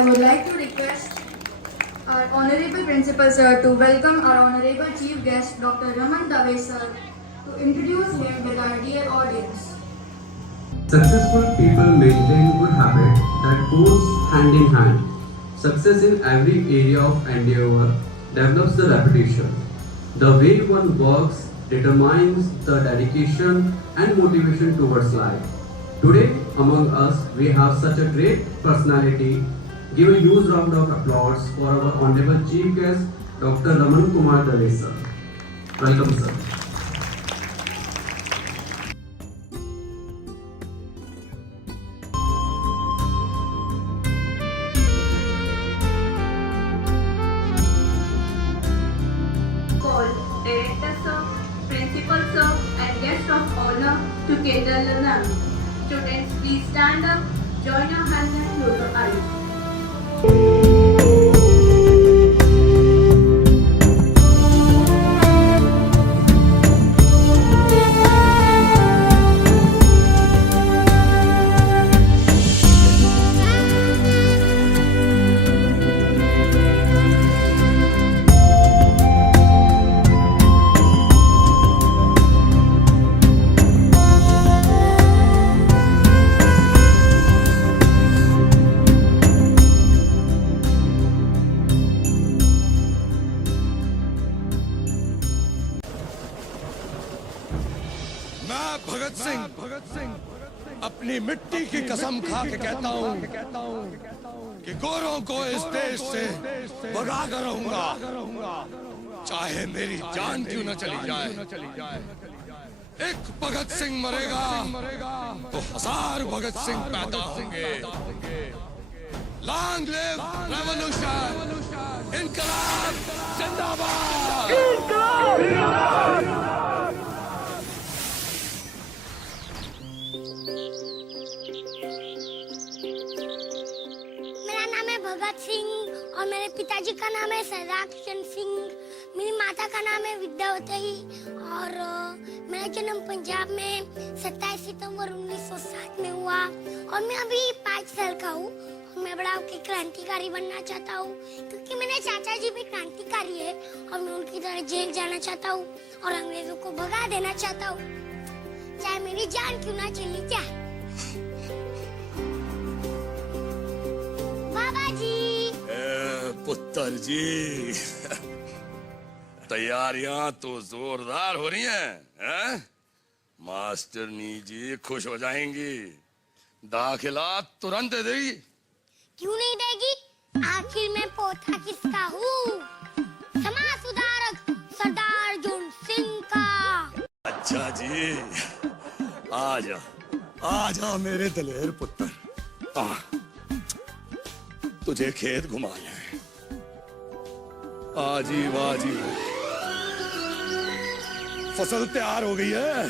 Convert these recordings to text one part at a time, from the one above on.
I would like to request our Honorable Principal Sir to welcome our Honorable Chief Guest Dr. Raman Dave Sir to introduce him with our dear audience. Successful people maintain good habits that goes hand in hand. Success in every area of endeavor develops the reputation. The way one works determines the dedication and motivation towards life. Today, among us, we have such a great personality. Give a huge round of applause for our Honorable Chief Guest, Dr. Raman Kumar Dave sir. Welcome, sir. Director sir, Principal sir, and guest of honor to Kindergarten. Students, please stand up, join your hands and close your eyes. मैं भगत सिंह अपनी मिट्टी की कसम खा के कहता हूँ कि गोरों को इस देश से भगा कर रहूंगा, चाहे मेरी जान क्यों न चली जाए। एक भगत सिंह मरेगा तो हजार भगत सिंह पैदा होंगे। लॉन्ग लिव रेवोल्यूशन, इनकलाब जिंदाबाद। मेरा नाम है भगत सिंह और मेरे पिताजी का नाम है सरदार किशन सिंह। मेरी माता का नाम है विद्यावती और मेरा जन्म पंजाब में 27 सितंबर 1960 में हुआ और मैं अभी 5 साल का हूँ और मैं बड़ा होकर क्रांतिकारी बनना चाहता हूँ क्योंकि मेरे चाचा जी भी क्रांतिकारी है और मैं उनकी तरह जेल जाना चाहता हूँ और अंग्रेजों को भगा देना चाहता हूँ, चाहे मेरी जान क्यों ना चली जाए। पुत्र जी, तैयारियां तो जोरदार हो रही हैं? मास्टरनी जी खुश हो जाएंगी। दाखिला तुरंत दे देगी। क्यों नहीं देगी? आखिर मैं पोता किसका हूँ? समाज सुधारक सरदार जोन सिंह का। अच्छा जी, आ जा मेरे दलेर पुत्र। तुझे खेत घुमा ले। आजी वाजी, फसल तैयार हो गई है।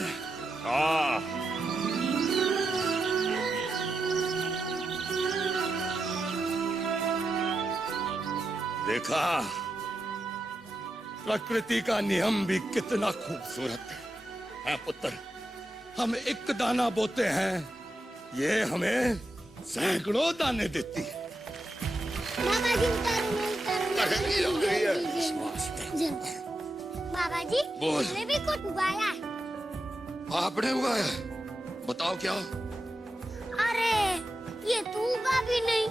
देखा, प्रकृति का नियम भी कितना खूबसूरत है पुत्र। हम एक दाना बोते हैं, ये हमें सैकड़ों दाने देती है। बाबा जी, बोल। मैंने भी कुछ उगाया है। आपने उगाया? बताओ क्या? अरे ये तू उगा भी नहीं।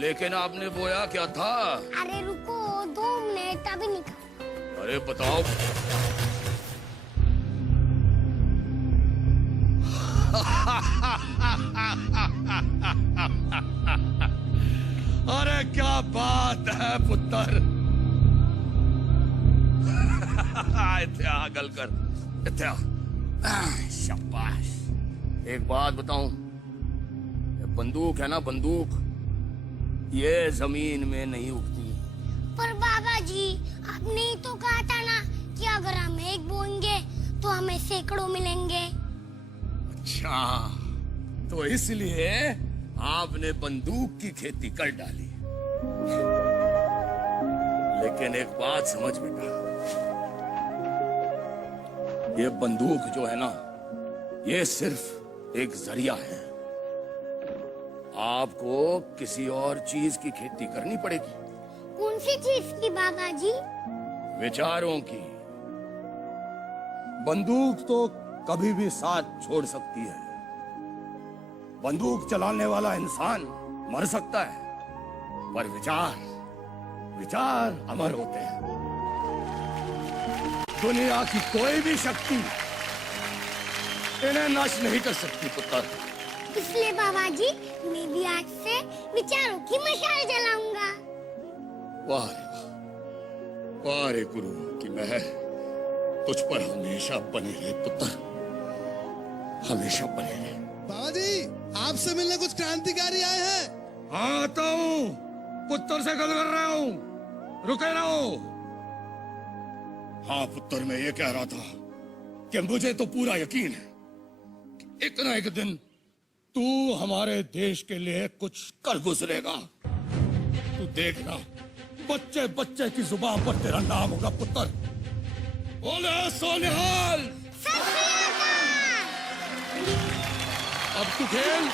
लेकिन आपने बोया क्या था? अरे रुको 2 मिनट, अभी निकाल। अरे बताओ। अरे क्या बात है पुत्र। इत्या गल कर, इत्या। शाबाश। एक बात बताऊं, बंदूक है ना, बंदूक, ये जमीन में नहीं उगती। पर बाबा जी, आपने ही तो कहा था ना कि अगर हम एक बोएंगे तो हमें सैकड़ों मिलेंगे। अच्छा, तो इसलिए आपने बंदूक की खेती कर डाली। लेकिन एक बात समझ बेटा, ये बंदूक जो है ना, ये सिर्फ एक जरिया है। आपको किसी और चीज की खेती करनी पड़ेगी, कौन सी चीज की बाबा जी? विचारों की। बंदूक तो कभी भी साथ छोड़ सकती है, बंदूक चलाने वाला इंसान मर सकता है, पर विचार अमर होते हैं। दुनिया की कोई भी शक्ति इन्हें नष्ट नहीं कर सकती पुत्र। इसलिए बाबा जी मैं भी आज से विचारों की मशाल जलाऊंगा। वाह रे वाह, वाह रे गुरु की मेहर तुझ पर हमेशा बनी रहे पुत्र, हमेशा बनी रहे। बाबा जी आपसे मिलने कुछ क्रांतिकारी आए हैं। हाँ आता हूँ, पुत्र से गल कर रहा हूँ, रुके रहो। हाँ पुत्र, मैं ये कह रहा था कि मुझे तो पूरा यकीन है कि एक ना एक दिन तू हमारे देश के लिए कुछ कर गुजरेगा। तू देखना, बच्चे बच्चे की जुबान पर तेरा नाम होगा पुत्र। बोले सोनिहाल। अब तू खेल,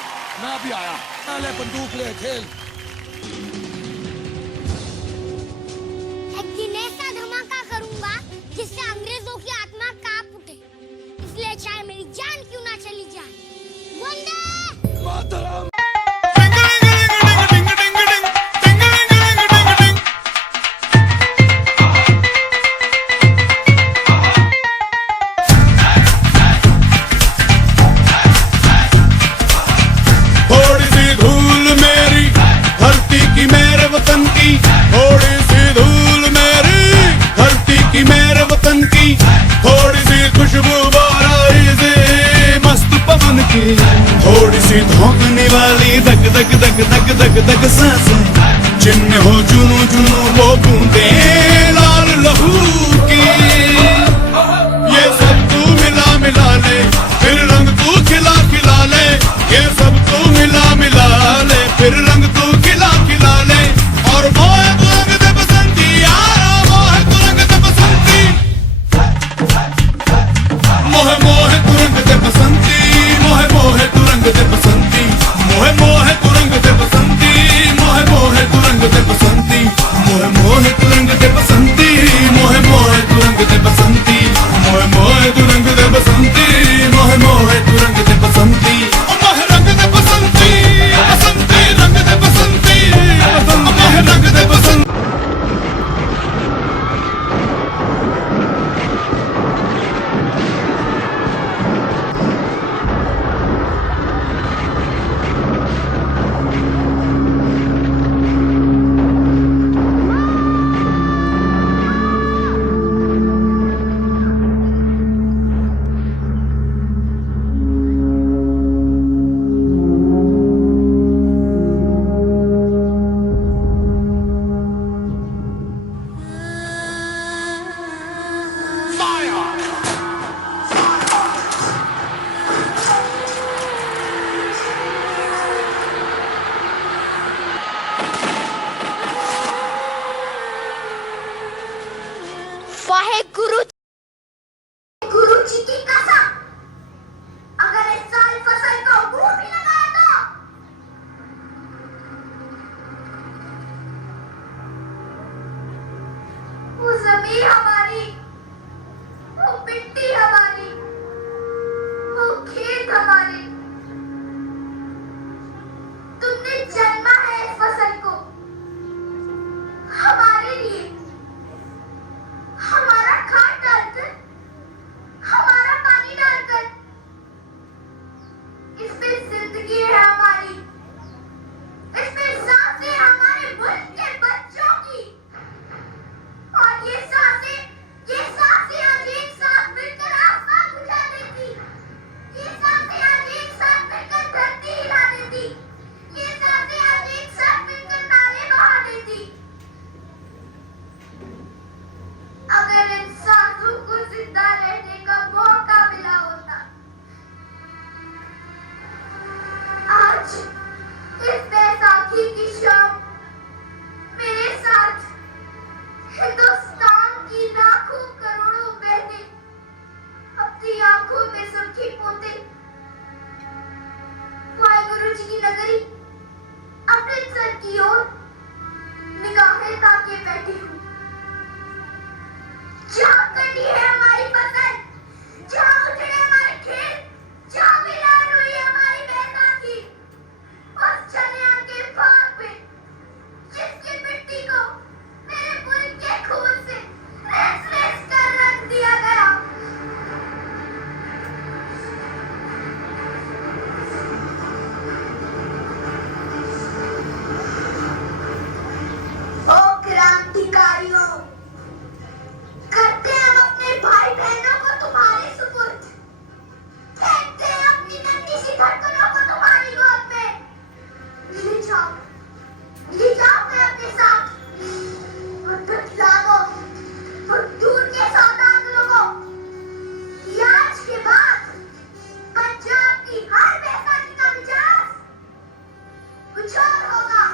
मैं भी आया। ले बंदूक ले, खेल। एक दिन ऐसा धमाका करूंगा जिससे अंग्रेजों की आत्मा कांप उठे, इसलिए चाहे मेरी जान क्यों ना चली जाए। वंदे मातरम। थोड़ी सी धोखने वाली धक धक धक धक धक धक सांसें, जिनमें हो जुनू जुनू वो बूंदे लाल लहू की। ये सब तू मिला मिला ले, फिर रंग तू खिला खिला ले। ये सब तू मिला मिला ले, फिर रंग तू खिला खिला ले। और मोहे तू रंग दे बसंती यारा, मोहे तू रंग दे बसंती। मोहे मोहे तू रंग दे बसंती, मोहे मोहे तू रंग दे बसंती। मोहे मोहे तू रंग दे बसंती, मोहे मोहे तू रंग दे बसंती। मोहे मोहे तू रंग दे बसंती, मोहे मोहे तू रंग दे बसंती। मोहे मोहे तू रंग दे बसंती, मोहे मोहे तू रंग दे बसंती। मोहे रंग दे बसंती, बसंती रंग दे बसंती, मोहे रंग दे बसंती। वाहेगुरु गुरु जी की कसम, अगर इस साल फसल को भूख भी लगाया तो वो जमीन हमारी, वो मिट्टी हमारी, वो खेत हमारे, तुमने जन्मा है इस फसल को हमारे लिए, हमारा खाद डालकर, हमारा पानी डालकर। इसमें जिंदगी है हमारी, इसमें सांसें हमारे मुल्क के बच्चों की। और ये सांसें आज एक साथ मिलकर आसमान बुझा देती। ये सांसें आज एक साथ मिलकर धरती हिला देती। ये सांसें आज एक साथ मिलकर नाले बहा देती। अगर इन सांसों को जिंदा रहने का मौका मिला होता, आज इस बैसाखी की शाम मेरे साथ हिंदुस्तान की लाखों करोड़ों बहनें अपनी आंखों में सुर्खी पोते वाहेगुरु जी की नगरी अमृतसर की ओर निगाहें ताके बैठी हूँ। जहाँ कटी है हमारी फसल, जहाँ उजड़े हमारे खेत, जहाँ वीरान हुई हमारी बैसाखी, उस चलिया के भाग पे जिसकी मिट्टी को मेरे मुल्क के खून से रेस रेस कर रख दिया गया। ओ क्रांतिकारियों, करते हम अपने भाई बहनों को तुम्हारे सुपुर्द, फेंकते हैं अपनी नन्ही सी धड़कनों को तुम्हारी गोद में। ले जाओ मैं अपने साथ और बतलाओ और दूर के सौदागरों को कि आज के बाद पंजाब की हर बैसाखी का मिजाज कुछ और होगा।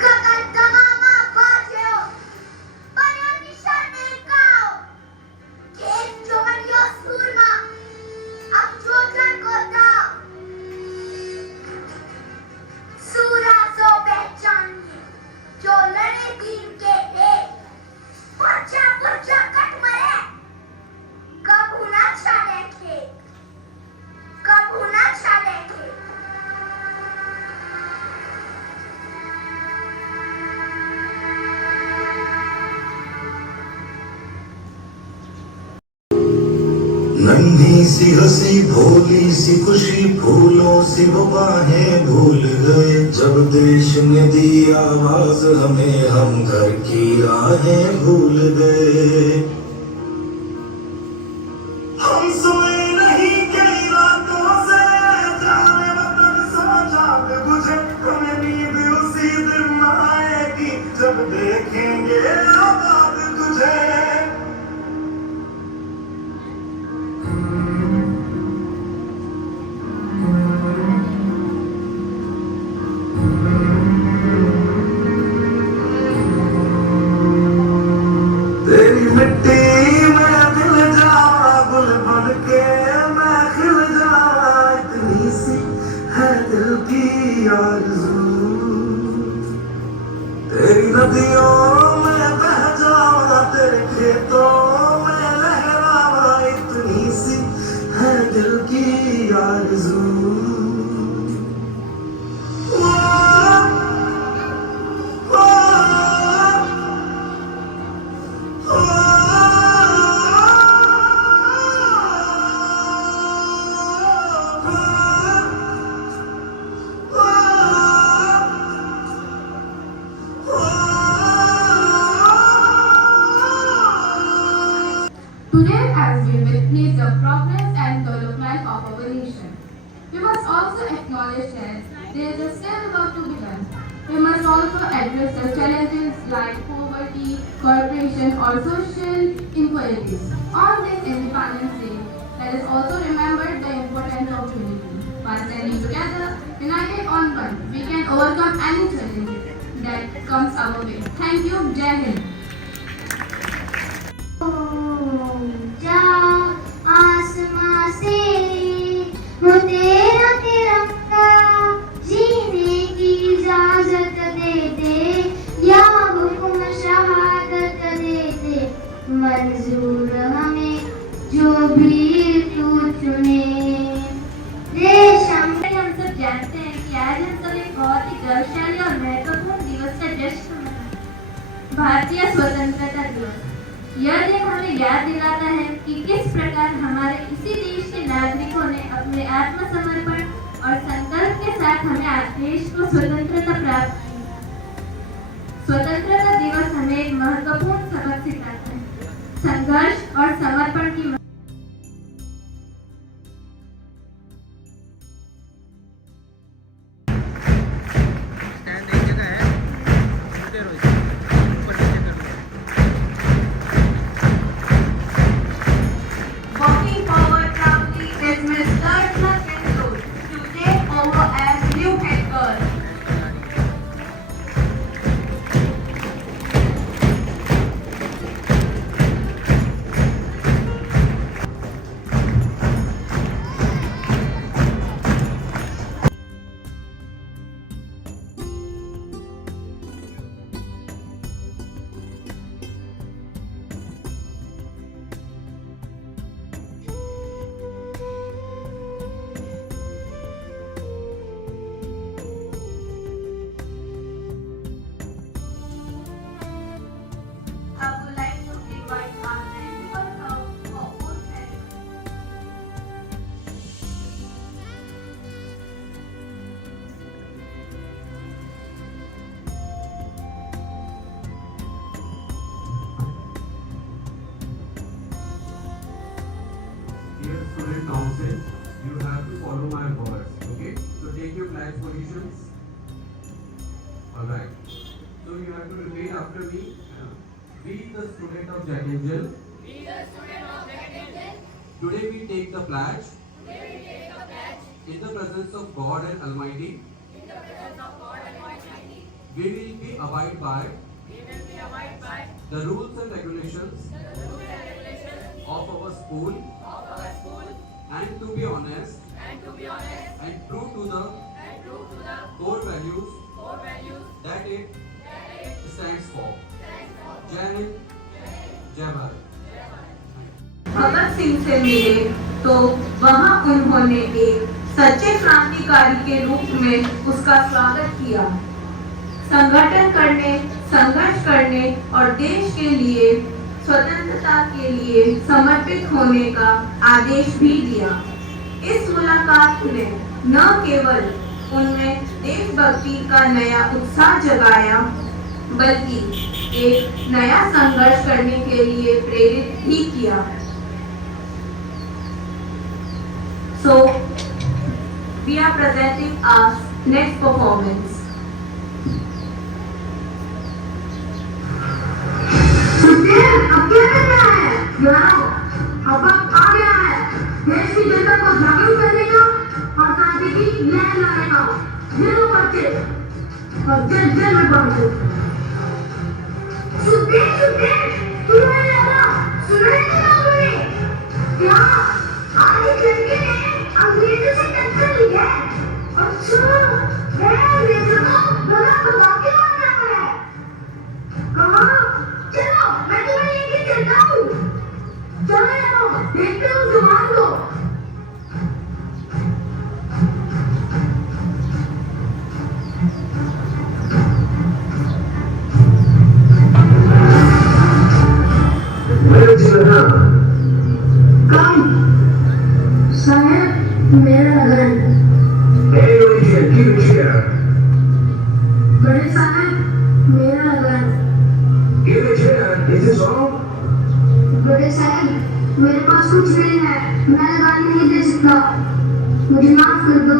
कदमा बाजियो बनो निशाने काओ खेत जो बनियो सूरमा अब जोधन को दाओ। सूरा सो पहचानिए जो लड़े दीन के है, पुरजा पुरजा कट मरे कबू ना चले खेत, कबू ना चले खेत। नन्ही सी हंसी भोली सी खुशी फूलों सी वो बाहें भूल गए। जब देश ने दी आवाज हमें हम घर की राहें भूल गए। हम सोए नहीं कई रातों से जाने वतन समझा के बुझे। हमें नींद उसी दिन आएगी जब देखेंगे आबाद तुझे। तेरी मिट्टी में दिल जावा गुल बन के मैं खिल जावा। इतनी सी है दिल की आरज़ू, तेरी नदियों में बह जावा, तेरे खेतों में लहरावा। इतनी सी है दिल की आरज़ू। Today, as we witness the progress and development of our nation, we must also acknowledge that there is still work to be done. We must also address the challenges like poverty, corruption, or social inequalities. On this Independence Day, let us also remember the importance of unity. By standing together, united on one, we can overcome any challenge that comes our way. Thank you. Jai Hind. जा आसमां से वो तेरा तिरंगा जीने की इजाजत दे दे या हुक्म शहादत दे दे। मंजूर हमें जो भी तू चुने। देश हम सब जानते हैं कि आज हम सब एक बहुत ही गौरवशाली और महत्वपूर्ण दिवस का जश्न मनाते हैं, भारतीय स्वतंत्रता दिवस। यह दिन हमें याद दिलाता है कि किस प्रकार हमारे इसी देश के नागरिकों ने अपने आत्मसमर्पण और संकल्प के साथ हमें देश को स्वतंत्रता प्राप्त की। स्वतंत्रता दिवस हमें एक महत्वपूर्ण सबक सिखाता है, संघर्ष और समर्पण की। Walking forward proudly is Miss Darshna Kendall to take over as new head girl. Okay, so take your flag positions. Alright. So you have to repeat after me. We the student of Jack Angel. Today we take the pledge. In the presence of God and Almighty. We will be abide by. The rules and regulations. Of our school. And to be honest. And true to the. Core values. That it stands for. जय हिंद, जय भारत। भगत सिंह से मिले तो वहां उन्होंने एक सच्चे क्रांतिकारी के रूप में उसका स्वागत किया। संगठन करने, संघर्ष करने और देश के लिए स्वतंत्रता के लिए समर्पित होने का आदेश भी दिया। इस मुलाकात ने न केवल उनमें देशभक्ति का नया उत्साह जगाया, बल्कि एक नया संघर्ष करने के लिए प्रेरित भी किया। So, we are presenting our next performance. अब क्या करना है? अब वक्त आ गया है देश की जनता को जागरूक करने का और क्रांति की लहर लाने का। दिलों पर चित और जन जन में बढ़ते। तुम्हें लगा सुनने नहीं लोगे क्या? आज इस लड़के ने अंग्रेजों से टक्कर ली है। अच्छा, अंग्रेजों को भगा के मारना है। कहाँ? चलो, मैं तुम्हें लेके चलता हूँ। चलो यारो, देखते हो जुबान को। मेरा लगन। बड़े साहब, मेरा लगन। बड़े साहब, मेरे पास कुछ नहीं है, मैं लगन नहीं दे सकता, मुझे माफ कर दो।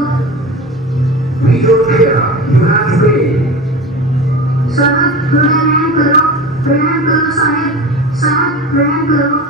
साहब, रहम करो साहब, रहम करो।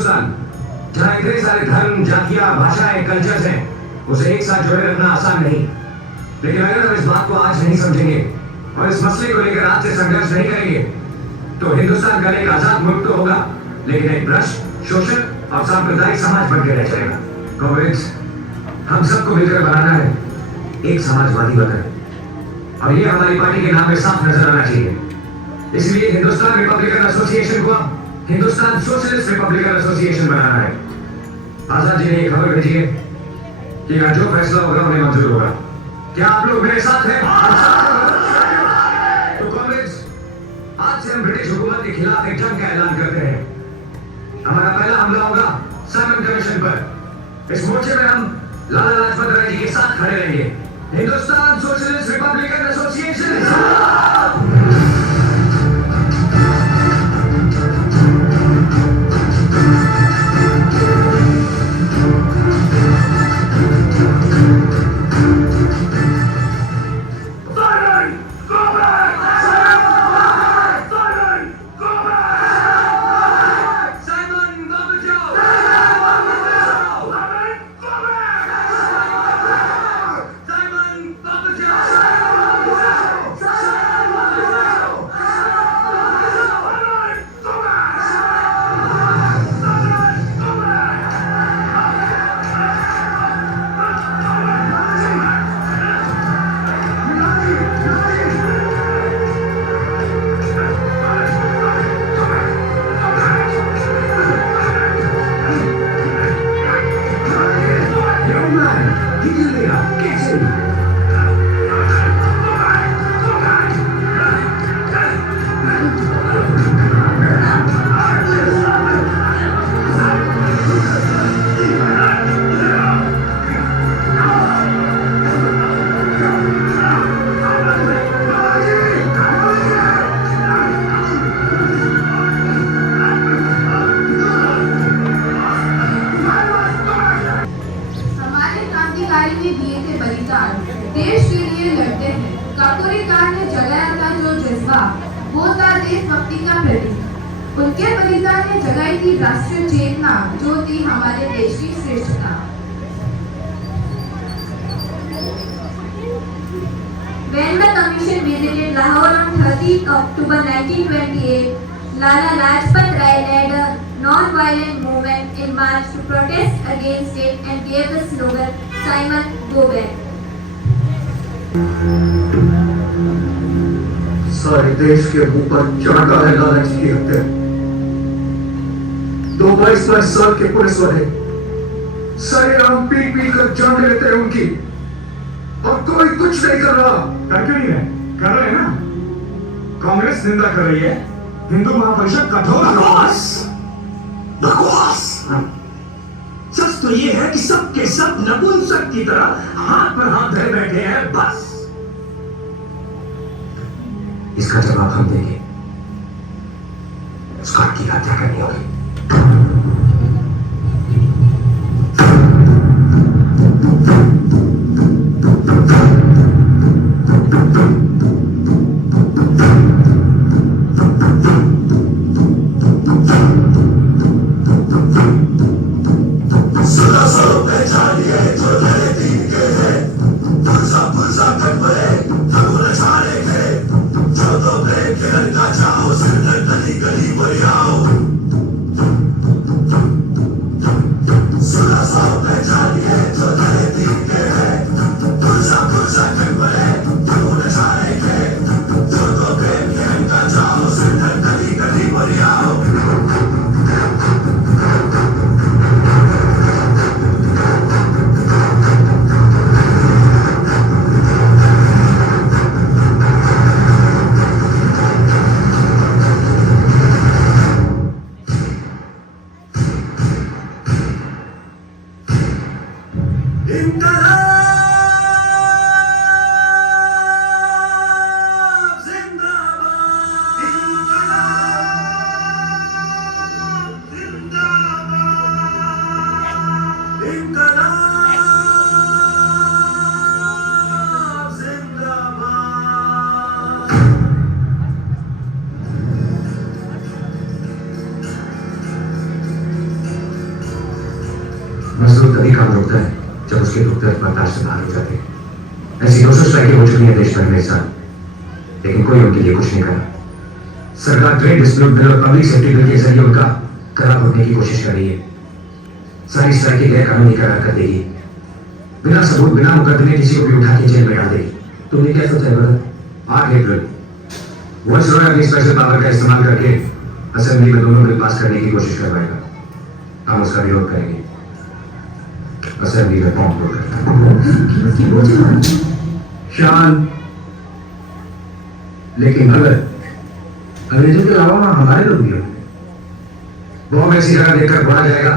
हिंदुस्तान जहाँ इतने सारे धर्म, जातियां, भाषाएं, कल्चर्स हैं, उसे एक साथ जोड़े रखना आसान नहीं। लेकिन अगर हम इस बात को आज नहीं समझेंगे और इस मसले को लेकर आज से संघर्ष नहीं करेंगे तो हिंदुस्तान का एक आजाद मुल्क तो होगा, लेकिन एक भ्रष्ट, शोषक और सांप्रदायिक समाज बन के रह जाएगा। कॉमरेड्स, हम सबको मिलकर बनाना है एक समाजवादी वतन, और ये हमारी पार्टी के नाम में साफ नजर आना चाहिए। इसलिए हिंदुस्तान रिपब्लिकन एसोसिएशन को अब हिंदुस्तान सोशलिस्ट रिपब्लिकन एसोसिएशन बनाना है। आजाद जी ने ये खबर भेजी है कि यहाँ जो फैसला होगा उन्हें मंजूर होगा। क्या आप लोग मेरे साथ हैं? तो कांग्रेस, आज से हम ब्रिटिश हुकूमत के खिलाफ एक जंग का ऐलान करते हैं। हमारा पहला हमला होगा साइमन कमीशन पर। इस मोर्चे में हम लाला लाजपत राय जी के साथ खड़े रहेंगे। Hindustan socialist Republican association. देश के लिए लड़ते हैं। कपूरी खान ने जगाया था जो जज्बा, वो था देशभक्ति का प्रतीक। उनके बलिदान ने जगाई थी राष्ट्रीय चेतना, जो थी हमारे देश की श्रेष्ठता। When the commission visited Lahore on 30th October 1928, Lala Lajpat Rai led a non-violent movement in march to protest against it and gave the slogan "Simon, go back." सारे देश के ऊपर चाटा है लाला जी की हत्या। 2 22 साल के पुलिस वाले सारे राम पीट पीट कर जान लेते हैं उनकी, और कोई कुछ नहीं कर रहा। कर क्यों नहीं रहे? कर रहे हैं ना। कांग्रेस निंदा कर रही है, हिंदू महापरिषद कठोर बकवास बकवास। सच तो ये है कि सब के सब नपुंसक की तरह हाथ पर हाथ धरे बैठे हैं। बस इसका जवाब हम देंगे। स्कॉट की हत्या करनी होगी। तभी काम रुकता है जब उसके दुख दर्द बर्दाश्त से बाहर हो जाते हैं। ऐसी 200 स्ट्राइकें हो चुकी हैं देश भर में इस साल, लेकिन कोई उनके लिए कुछ नहीं करा। सरकार ट्रेड डिस्प्यूट बिल और पब्लिक सेफ्टी बिल के जरिए उनका गला घोटने की कोशिश कर रही है। सारी स्ट्राइकें गैर कानूनी करार कर देगी, बिना सबूत बिना मुकदमे किसी को भी उठा के जेल में डाल देगी। तुमने क्या सोचा है बदल? 8 अप्रैल वाइसरॉय अपनी स्पेशल पावर का इस्तेमाल करके असेंबली में दोनों बिल पास करने की कोशिश करवाएगा। हम उसका विरोध करेंगे, असेंबली में बॉम्ब फोड़कर। शान लेकिन गलत। अंग्रेजों के अलावा वहां हमारे लोग भी होंगे। बॉम्ब ऐसी जगह देखकर फोड़ा जाएगा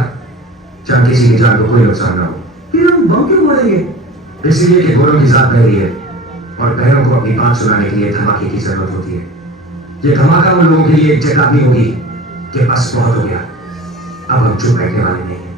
जहां किसी की जान को कोई नुकसान ना हो। फिर हम बॉम्ब क्यों फोड़ेंगे? इसलिए कि गोरों की जात बहरी है और बहनों को अपनी बात सुनाने के लिए धमाके की जरूरत होती है। ये धमाका उन लोगों के लिए एक चेतावनी होगी कि बस बहुत हो गया, अब हम चुप बैठने वाले नहीं हैं।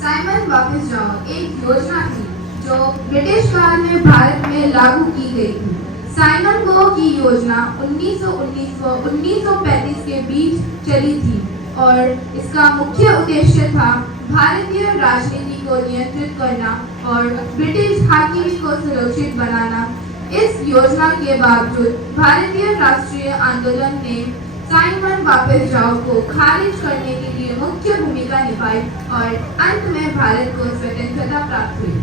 साइमन वापस जाओ एक योजना थी जो ब्रिटिश काल में भारत में लागू की गई थी। साइमन वो की योजना 1919 व 1935 के बीच चली थी और इसका मुख्य उद्देश्य था भारतीय राजनीति को नियंत्रित करना और ब्रिटिश हाकिमी को सुरक्षित बनाना। इस योजना के बावजूद भारतीय राष्ट्रीय आंदोलन ने साइमन वापस जाओ को खारिज करने के लिए मुख्य भूमिका निभाई और अंत में भारत को स्वतंत्रता प्राप्त हुई।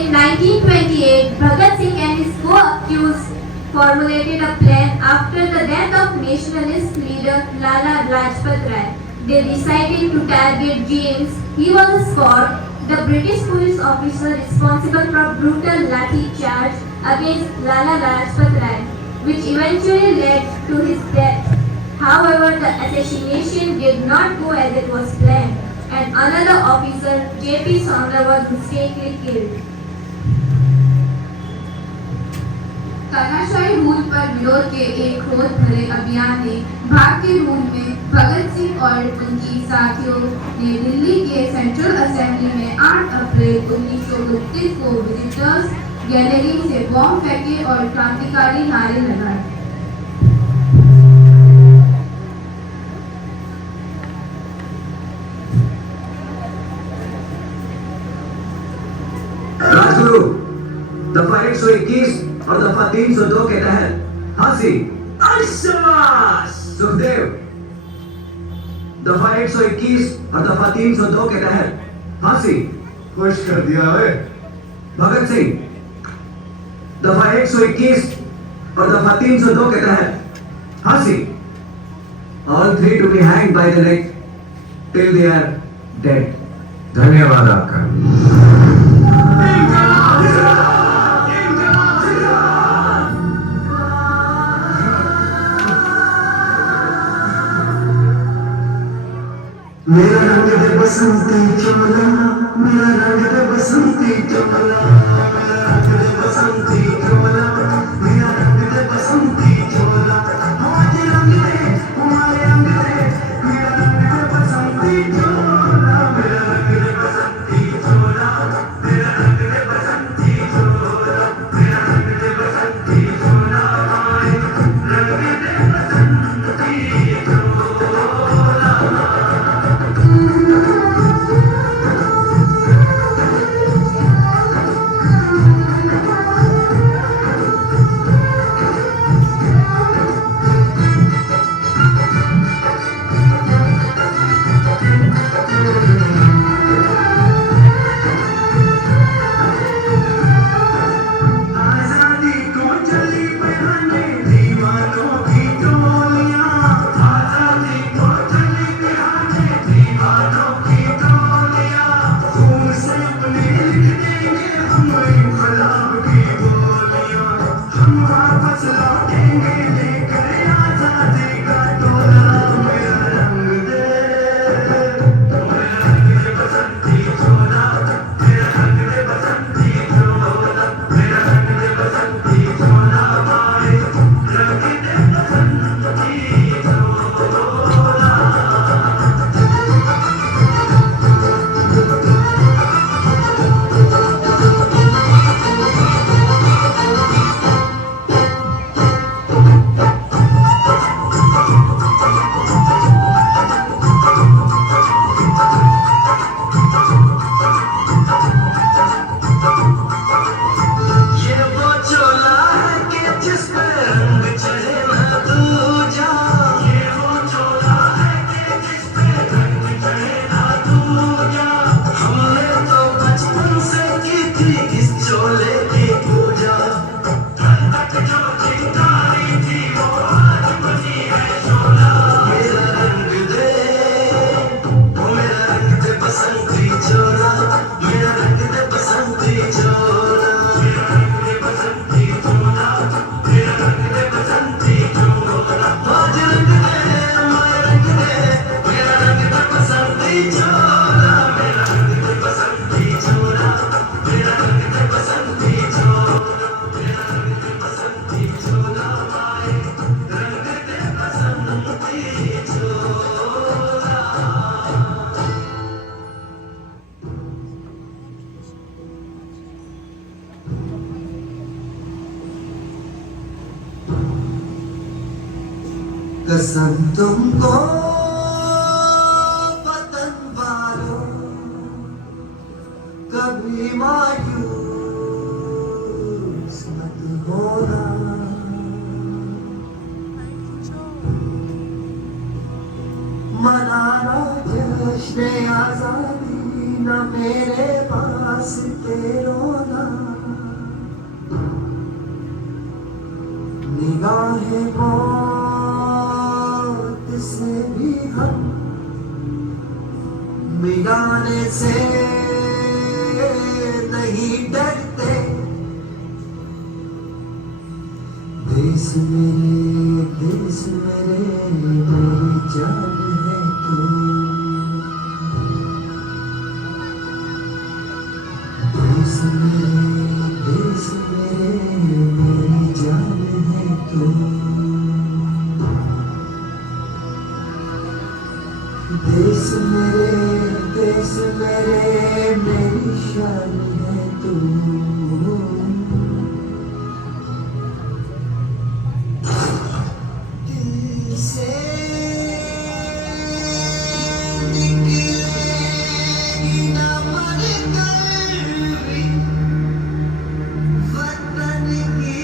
In 1928, Bhagat Singh and his co-accused formulated a plan after the death of nationalist leader Lala Lajpat Rai. They decided to target James. He was a Scot, the British police officer responsible for brutal lathi charge against Lala Lajpat Rai, which eventually led to his death. However, the assassination did not go as it was planned, and another officer, J.P. Saunders, was mistakenly killed. तानाशाही rule पर विरोध के एक क्रोध भरे अभियान ने भारतीय रूल में भगत सिंह और उनकी साथियों ने दिल्ली के सेंट्रल असेंबली में 8 अप्रैल 1929 को विजिटर्स गैलरी से बॉम्ब फेंके और क्रांतिकारी नारे लगाए। राजगुरु दफा 121 और दफा 302 के तहत फांसी। सुखदेव दफा 121 और दफा 302 के तहत फांसी। खुश कर दिया है। भगत सिंह दफा 121 और दफा 302 के तहत फांसी। All three to be hanged by the neck till they are dead. धन्यवाद आपका। मेरा रंग दे बसंती चमला, मेरा रंग दे बसंती चमला, मेरा रंग दे बसंती चमला, मेरा रंग दे बसंती चमला, हमारे रंग दे, हमारे रंग दे, मेरा रंग दे बसंती चमला, मेरा रंग दे बसंती चमला, मेरा रंग दे बसंती चमला, मेरा रंग दे बसंती चमला, रंग दे बसंती कसम तुमको वतन वालों, कभी मायूस मत होना। मनाना जश्न आजादी, न मेरे पास रोना। निगाहें से भी हम मिलाने से नहीं डरते। देश मेरी मेरी जान है तू। देश मेरे मेरी जान है तू। देश मेरे मेरी शान है तू। दिल से निकलेगी न मर कर भी वतन की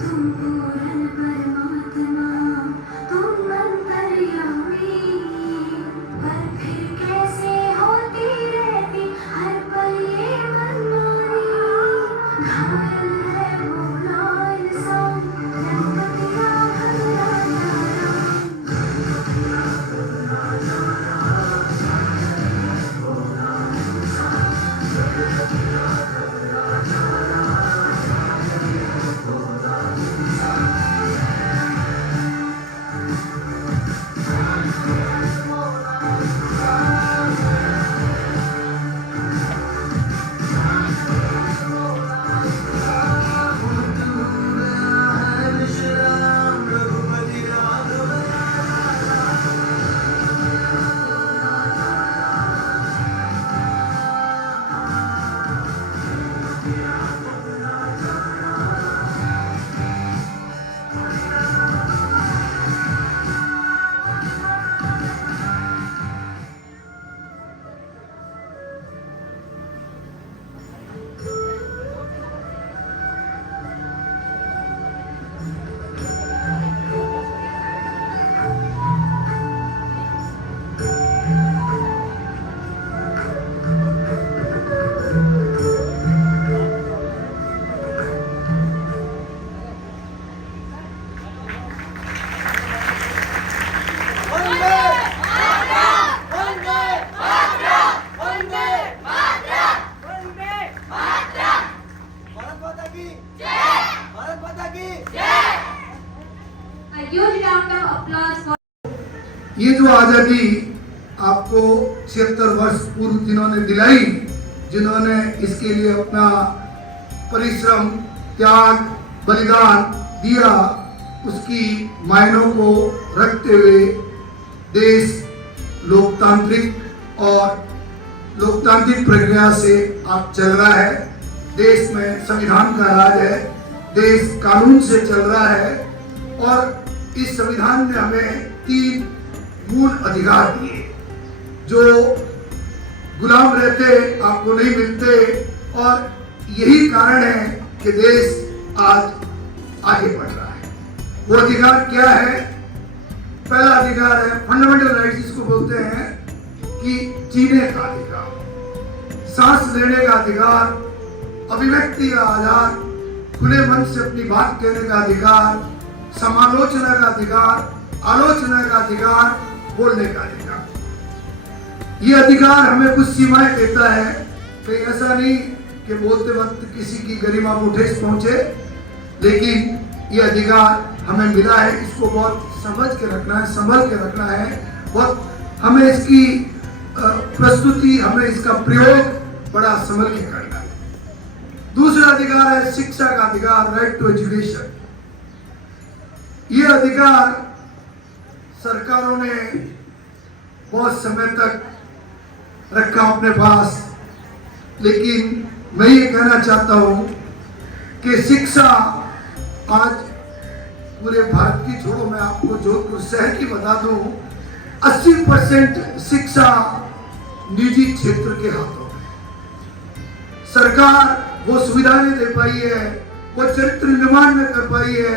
तुम पूर्ण परमात्मा, तुम अंतर्यामी, पर फिर कैसे होती रहती हर पल ये मनमानी। घायल है भोला इंसान, रब तेरा A huge round of applause for ये जो आज़ादी आपको 76 वर्ष पूर्व जिन्होंने दिलाई, जिन्होंने इसके लिए अपना परिश्रम, त्याग, बलिदान दिया, उसकी मायनों को रखते हुए देश लोकतांत्रिक और लोकतांत्रिक प्रक्रिया से आप चल रहा है। देश में संविधान का राज है, देश कानून से चल रहा है और इस संविधान ने हमें 3 मूल अधिकार दिए जो गुलाम रहते आपको नहीं मिलते, और यही कारण है कि देश आज आगे बढ़ रहा है। वो अधिकार क्या है? पहला अधिकार है फंडामेंटल राइट्स, जिसको बोलते हैं कि जीने का अधिकार, सांस लेने का अधिकार, अभिव्यक्ति का आधार, खुले मन से अपनी बात कहने का अधिकार, समालोचना का अधिकार, आलोचना का अधिकार, बोलने का अधिकार। ये अधिकार हमें कुछ सीमाएं देता है, कहीं ऐसा नहीं कि बोलते वक्त किसी की गरिमा को ठेस पहुंचे, लेकिन ये अधिकार हमें मिला है, इसको बहुत समझ के रखना है, संभल के रखना है, बहुत हमें इसकी प्रस्तुति, हमें इसका प्रयोग बड़ा संभल के करना है। दूसरा अधिकार है शिक्षा का अधिकार, राइट टू एजुकेशन। ये अधिकार सरकारों ने बहुत समय तक रखा अपने पास, लेकिन मैं ये कहना चाहता हूं कि शिक्षा आज पूरे भारत की, छोड़ो मैं आपको जोधपुर शहर की बता दूं, 80% शिक्षा निजी क्षेत्र के हाथों में। सरकार वो सुविधा नहीं दे पाई है, वो चरित्र निर्माण नहीं कर पाई है,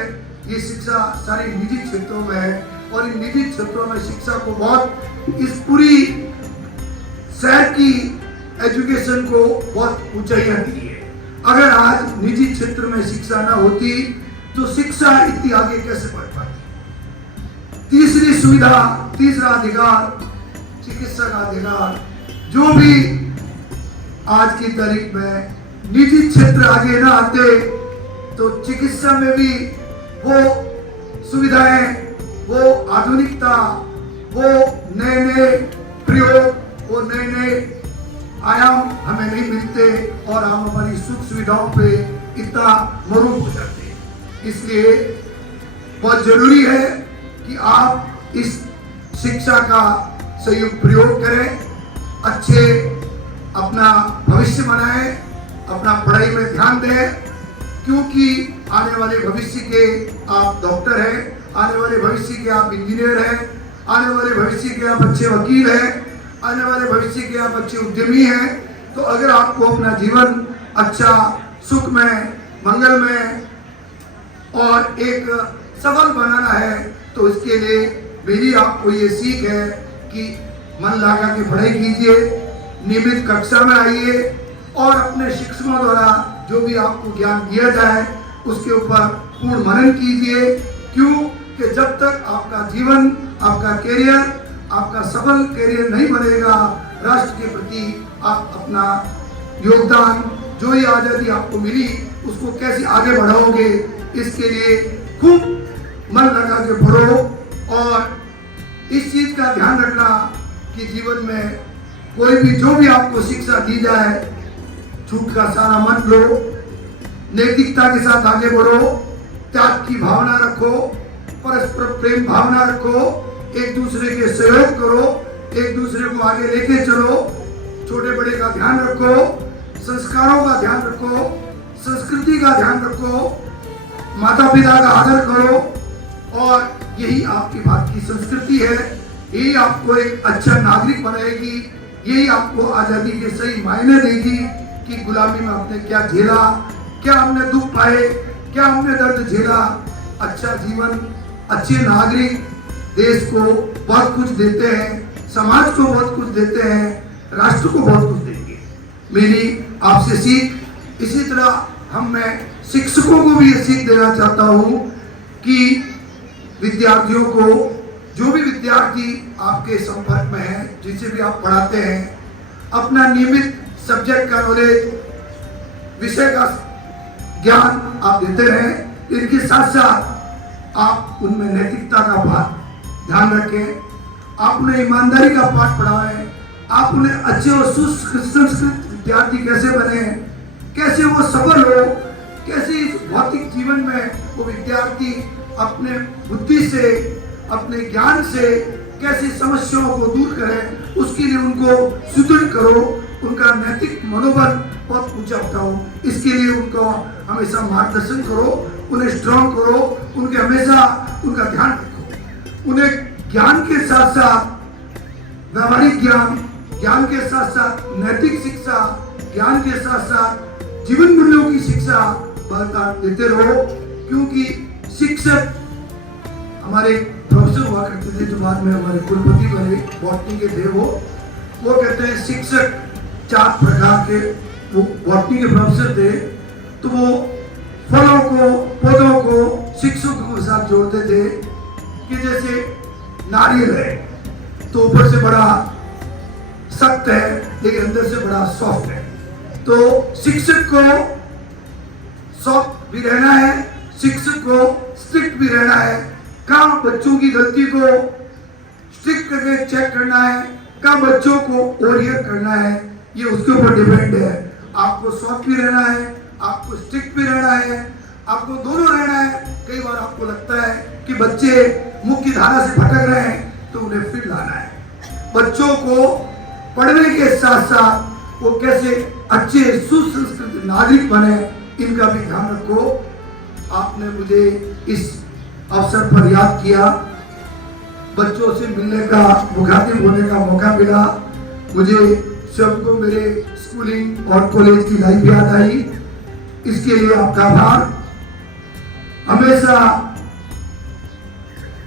ये शिक्षा सारी निजी क्षेत्रों में है और इन निजी क्षेत्रों में शिक्षा को बहुत, इस पूरी शहर की एजुकेशन को बहुत ऊंचाइयां दी है। अगर आज निजी क्षेत्र में शिक्षा ना होती तो शिक्षा इतनी आगे कैसे बढ़ पाती। तीसरी सुविधा, तीसरा अधिकार, चिकित्सा का अधिकार। जो भी आज की तारीख में निजी क्षेत्र आगे ना आते तो चिकित्सा में भी वो सुविधाएं, वो आधुनिकता, वो नए नए प्रयोग, वो नए नए आयाम हमें नहीं मिलते और हम हमारी सुख सुविधाओं पे इतना मरूब हो जाते। इसलिए बहुत जरूरी है कि आप इस शिक्षा का सही प्रयोग करें, अच्छे अपना भविष्य बनाएं, अपना पढ़ाई में ध्यान दें, क्योंकि आने वाले भविष्य के आप डॉक्टर हैं, आने वाले भविष्य के आप इंजीनियर हैं, आने वाले भविष्य के आप अच्छे वकील हैं, आने वाले भविष्य के आप अच्छे उद्यमी हैं। तो अगर आपको अपना जीवन अच्छा, सुख में, मंगल में और एक सफल बनाना है, तो इसके लिए मेरी आपको ये सीख है कि मन लगा के पढ़ाई कीजिए, नियमित कक्षा में आइए और अपने शिक्षकों द्वारा जो भी आपको ज्ञान दिया जाए उसके ऊपर पूर्ण मनन कीजिए। क्यों कि जब तक आपका जीवन, आपका कैरियर, आपका सफल कैरियर नहीं बनेगा, राष्ट्र के प्रति आप अपना योगदान, जो ये आज़ादी आपको मिली उसको कैसे आगे बढ़ाओगे, इसके लिए खूब मन लगा के पढ़ो और इस चीज का ध्यान रखना कि जीवन में कोई भी जो भी आपको शिक्षा दी जाए, झूठ का सहारा मत लो, नैतिकता के साथ आगे बढ़ो, त्याग की भावना रखो, परस्पर प्रेम भावना रखो, एक दूसरे के सहयोग करो, एक दूसरे को आगे लेके चलो, छोटे बड़े का ध्यान रखो, संस्कारों का ध्यान रखो, संस्कृति का ध्यान रखो, माता पिता का आदर करो और यही आपकी भारत की संस्कृति है। यही आपको एक अच्छा नागरिक बनाएगी, यही आपको आजादी के सही मायने देगी कि गुलामी में आपने क्या झेला, क्या हमने दुख पाए, क्या हमने दर्द झेला। अच्छा जीवन, अच्छे नागरिक देश को बहुत कुछ देते हैं, समाज को बहुत कुछ देते हैं, राष्ट्र को बहुत कुछ देंगे। मेरी आपसे सीख इसी तरह मैं शिक्षकों को भी ये सीख देना चाहता हूँ कि विद्यार्थियों को, जो भी विद्यार्थी आपके संपर्क में है, जिसे भी आप पढ़ाते हैं, अपना नियमित सब्जेक्ट का नॉलेज, विषय का ज्ञान आप देते रहें। इनके साथ साथ आप उनमें नैतिकता का पाठ ध्यान रखें, आप उन्हें ईमानदारी का पाठ पढ़ाएं, आप उन्हें अच्छे और सुसंस्कृत विद्यार्थी कैसे बने, कैसे वो सफल हो, कैसे इस भौतिक जीवन में वो विद्यार्थी अपने बुद्धि से, अपने ज्ञान से कैसे समस्याओं को दूर करें, उसके लिए उनको सुदृढ़ करो, उनका नैतिक मनोबल बहुत ऊंचा उठाओ। इसके लिए उनको हमेशा मार्गदर्शन करो, उन्हें स्ट्रॉन्ग करो, उनके हमेशा उनका ध्यान रखो। उन्हें ज्ञान के साथ साथ व्यवहारिक ज्ञान, ज्ञान के साथ साथ नैतिक शिक्षा, ज्ञान के साथ साथ जीवन मूल्यों की शिक्षा लगातार देते रहो। क्योंकि शिक्षक हमारे प्रोफेसर हुआ करते थे, जो बाद में हमारे कुलपति बने, बॉटनी के थे, वो कहते हैं शिक्षक 4 प्रकार के, वो बॉटनी के प्रोफेसर थे, तो वो फलों को, पौधों को शिक्षकों के साथ जोड़ते थे कि जैसे नारियल है तो ऊपर से बड़ा सख्त है लेकिन अंदर से बड़ा सॉफ्ट है, तो शिक्षक को सॉफ्ट भी रहना है, शिक्षक को स्ट्रिक्ट भी रहना है। कहाँ बच्चों की गलती को स्ट्रिक्ट करके चेक करना है, कहाँ बच्चों को ओरिएंट करना है, ये उसके ऊपर डिपेंड है। आपको सॉफ्ट भी रहना है, आपको स्ट्रिक्ट भी रहना है, आपको दोनों रहना है। कई बार आपको लगता है कि बच्चे मुख्य धारा से भटक रहे हैं तो उन्हें फिर लाना है। बच्चों को पढ़ने के साथ साथ वो कैसे अच्छे सुसंस्कृत नागरिक बने, इनका भी ध्यान रखो। आपने मुझे इस अवसर पर याद किया, बच्चों से मिलने का, मुखातिब होने का मौका मिला, मुझे सब को मेरे स्कूलिंग और कॉलेज की लाइफ याद आई। इसके लिए आपका आभार। हमेशा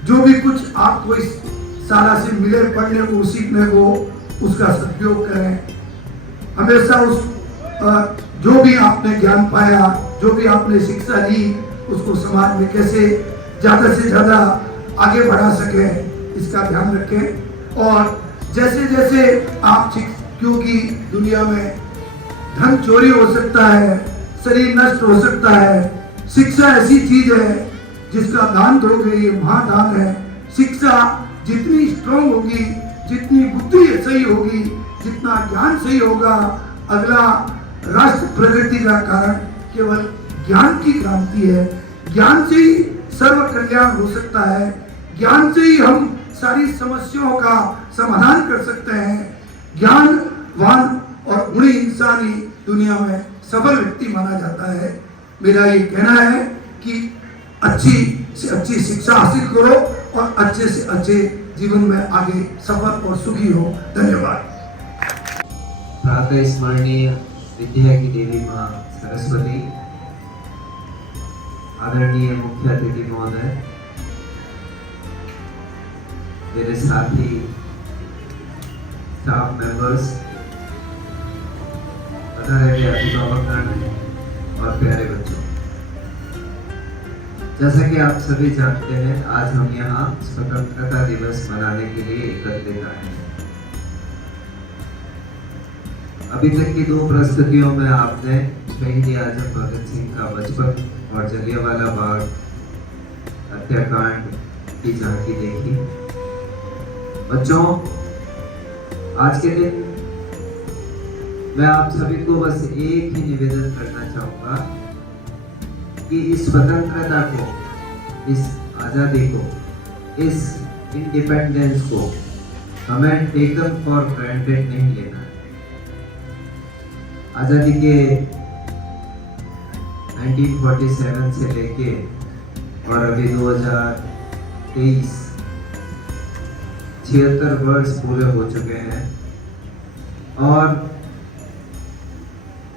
जो भी कुछ आपको इस सारा से मिले, पढ़ने को, सीखने को, उसका सदुपयोग करें। हमेशा उस जो भी आपने ज्ञान पाया, जो भी आपने शिक्षा ली, उसको समाज में कैसे ज़्यादा से ज़्यादा आगे बढ़ा सके, इसका ध्यान रखें। और जैसे जैसे आप, क्योंकि दुनिया में धन चोरी हो सकता है, शरीर नष्ट हो सकता है, शिक्षा ऐसी चीज है जिसका दान दोगे ये महादान है। शिक्षा जितनी स्ट्रॉन्ग होगी, जितनी बुद्धि सही होगी, जितना ज्ञान सही होगा, अगला राष्ट्र प्रगति का कारण केवल ज्ञान की क्रांति है। ज्ञान से ही सर्व कल्याण हो सकता है, ज्ञान से ही हम सारी समस्याओं का समाधान कर सकते हैं। ज्ञानवान और गुणी इंसान ही दुनिया में सफल व्यक्ति माना जाता है। मेरा ये कहना है कि अच्छी से अच्छी शिक्षा हासिल करो और अच्छे से अच्छे जीवन में आगे सफल और सुखी हो। धन्यवाद। प्रातः स्मरणीय विद्या की देवी माँ सरस्वती, आदरणीय मुख्य अतिथि महोदय, मेरे साथी स्टाफ मेंबर्स, पधारे अभिभावकगण और प्यारे बच्चों, जैसा कि आप सभी जानते हैं, आज हम यहाँ स्वतंत्रता दिवस मनाने के लिए एकत्रित आए हैं। अभी तक की 2 प्रस्तुतियों में आपने शहीद आजम भगत सिंह का बचपन और जलियांवाला बाग हत्याकांड की झांकी देखी। बच्चों, आज के दिन मैं आप सभी को बस एक ही निवेदन करना चाहूंगा कि इस स्वतंत्रता को, इस आज़ादी को, इस इंडिपेंडेंस को हमें टेकन फॉर ग्रांटेड नहीं लेना है। आज़ादी के 1947 से लेके और अभी 2023 76 वर्ष पूरे हो चुके हैं और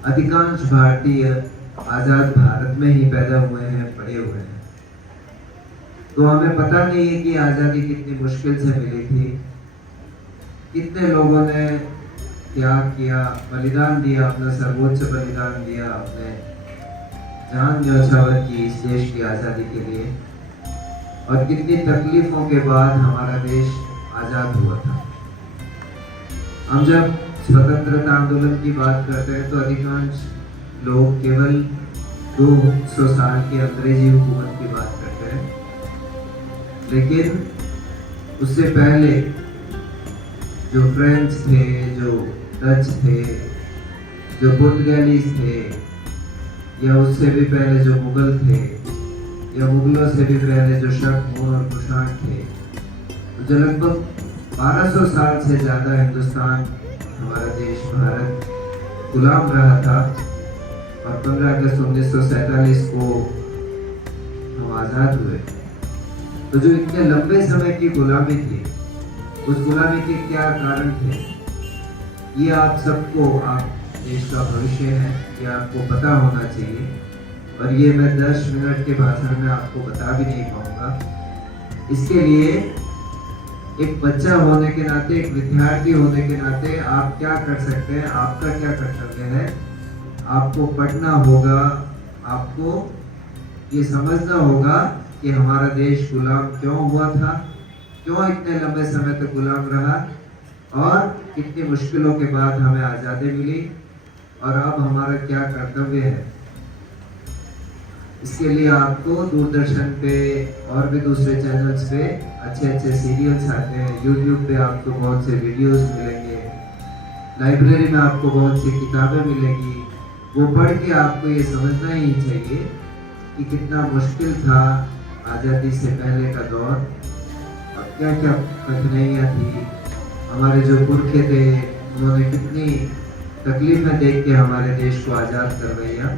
अधिकांश भारतीय आज़ाद भारत में ही पैदा हुए हैं, पढ़े हुए हैं। तो हमें पता नहीं है कि आज़ादी कितनी मुश्किल से मिली थी, कितने लोगों ने त्याग किया, बलिदान दिया, अपना सर्वोच्च बलिदान दिया, अपने जान न्यौछावर की इस देश की आज़ादी के लिए, और कितनी तकलीफों के बाद हमारा देश आज़ाद हुआ था। हम जब स्वतंत्रता आंदोलन की बात करते हैं तो अधिकांश लोग केवल 200 साल की अंग्रेजी हुकूमत की बात करते हैं, लेकिन उससे पहले जो फ्रेंच थे, जो डच थे, जो पुर्तगालीज थे, या उससे भी पहले जो मुगल थे, या मुगलों से भी पहले जो शक, मोर और कुषाण थे, तो जो लगभग 1200 साल से ज़्यादा हिंदुस्तान, हमारा देश भारत गुलाम रहा था और 15 अगस्त 1947 को हम आज़ाद हुए। तो जो इतने लंबे समय की गुलामी थी, उस गुलामी के क्या कारण थे, ये आप सबको, आप देश का भविष्य है, ये आपको पता होना चाहिए। और ये मैं 10 मिनट के भाषण में आपको बता भी नहीं पाऊंगा। इसके लिए एक बच्चा होने के नाते, एक विद्यार्थी होने के नाते आप क्या कर सकते हैं, आपका क्या कर्तव्य है, आपको पढ़ना होगा, आपको ये समझना होगा कि हमारा देश गुलाम क्यों हुआ था, क्यों इतने लंबे समय तक गुलाम रहा और कितनी मुश्किलों के बाद हमें आज़ादी मिली और अब हमारा क्या कर्तव्य है। इसके लिए आपको दूरदर्शन पे और भी दूसरे चैनल्स पे अच्छे सीरियल्स आते हैं, यूट्यूब पे आपको बहुत से वीडियोस मिलेंगे, लाइब्रेरी में आपको बहुत सी किताबें मिलेंगी। वो पढ़ के आपको ये समझना ही चाहिए कि कितना मुश्किल था आज़ादी से पहले का दौर और क्या क्या कठिनाइयाँ थी। हमारे जो पुरखे थे, उन्होंने कितनी तकलीफें देख के हमारे देश को आज़ाद करवाया,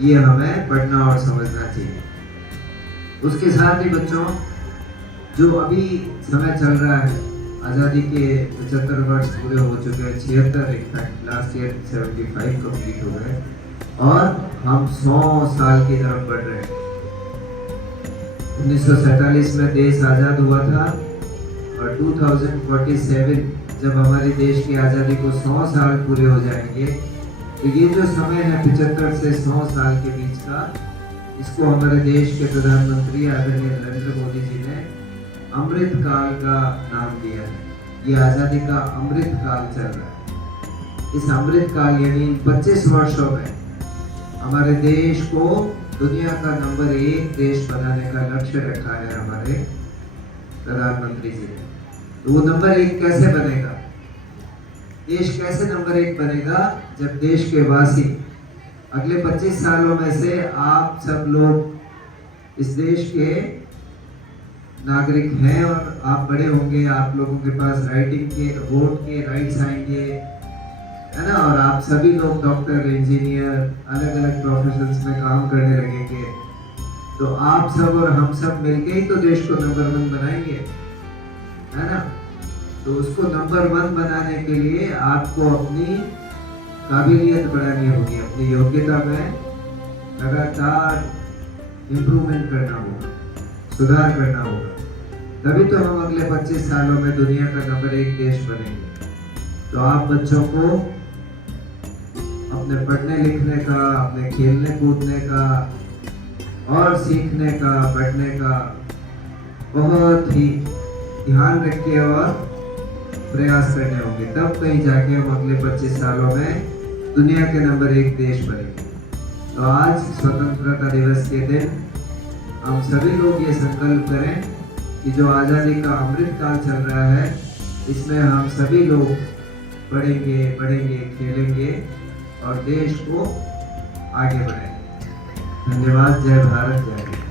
ये हमें पढ़ना और समझना चाहिए। उसके साथ ही बच्चों, जो अभी समय चल रहा है, आज़ादी के 75 वर्ष पूरे हो चुके हैं, 76 इनफैक्ट लास्ट ईयर 75 कंप्लीट हो गए और हम 100 साल की तरफ बढ़ रहे हैं। 1947 में देश आज़ाद हुआ था और 2047 जब हमारे देश की आज़ादी को 100 साल पूरे हो जाएंगे, तो ये जो समय है 75 से 100 साल के बीच का, इसको हमारे देश के प्रधानमंत्री आदरणीय नरेंद्र मोदी जी ने अमृत काल का नाम दिया है। ये आज़ादी का अमृत काल चल रहा है। इस अमृत काल यानी 25 वर्षों में हमारे देश को दुनिया का नंबर 1 देश बनाने का लक्ष्य रखा है हमारे प्रधानमंत्री जी ने। तो वो नंबर 1 कैसे बनेगा? देश कैसे नंबर 1 बनेगा? जब देश के वासी अगले 25 सालों में से आप सब लोग इस देश के नागरिक हैं और आप बड़े होंगे, आप लोगों के पास राइटिंग के, वोट के राइट्स आएंगे, है ना, और आप सभी लोग डॉक्टर, इंजीनियर, अलग अलग प्रोफेशंस में काम करने लगेंगे, तो आप सब और हम सब मिलके ही तो देश को नंबर 1 बनाएंगे, है ना। तो उसको नंबर 1 बनाने के लिए आपको अपनी काबिलियत बढ़ानी होगी, अपनी योग्यता में लगातार इम्प्रूवमेंट करना होगा, सुधार करना होगा। तभी तो हम अगले 25 सालों में दुनिया का नंबर 1 देश बनेंगे। तो आप बच्चों को अपने पढ़ने लिखने का, अपने खेलने कूदने का और सीखने का, पढ़ने का बहुत ही ध्यान रखिए और प्रयास करने होंगे। तब कहीं जाके हम अगले 25 सालों में दुनिया के नंबर 1 देश बनेंगे। तो आज स्वतंत्रता दिवस के दिन हम सभी लोग ये संकल्प करें कि जो आज़ादी का अमृत काल चल रहा है, इसमें हम सभी लोग पढ़ेंगे, पढ़ेंगे, खेलेंगे और देश को आगे बढ़ाएंगे। धन्यवाद। जय भारत, जय Hind.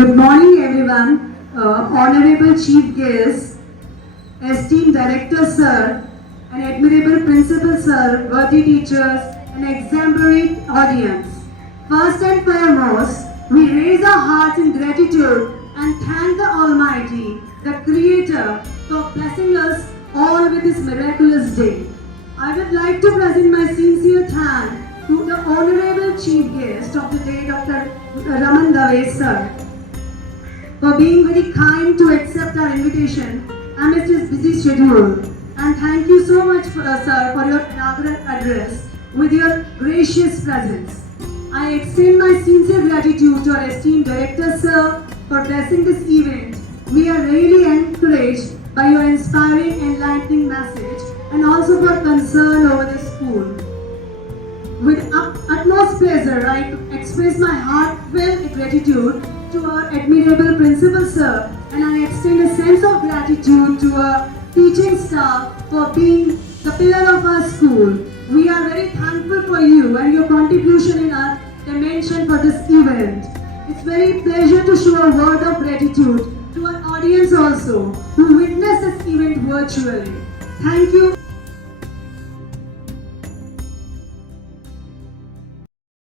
Good morning everyone, Honorable Chief Guest, esteemed Director Sir, and admirable Principal Sir, worthy teachers, and exemplary audience. First and foremost, we raise our hearts in gratitude and thank the Almighty, the Creator, for blessing us all with this miraculous day. I would like to present my sincere thanks to the Honorable Chief Guest of the day, Dr. Raman Dave Sir, for being very kind to accept our invitation amidst his busy schedule. And thank you so much, sir, for your inaugural address with your gracious presence. I extend my sincere gratitude to our esteemed Director, sir, for blessing this event. We are really encouraged by your inspiring, enlightening message and also for concern over the school. With utmost pleasure, I express my heartfelt gratitude to our admirable Principal Sir, and I extend a sense of gratitude to our teaching staff for being the pillar of our school. We are very thankful for you and your contribution in our dimension for this event. It's very pleasure to show a word of gratitude to our audience also, who witnessed this event virtually. Thank you.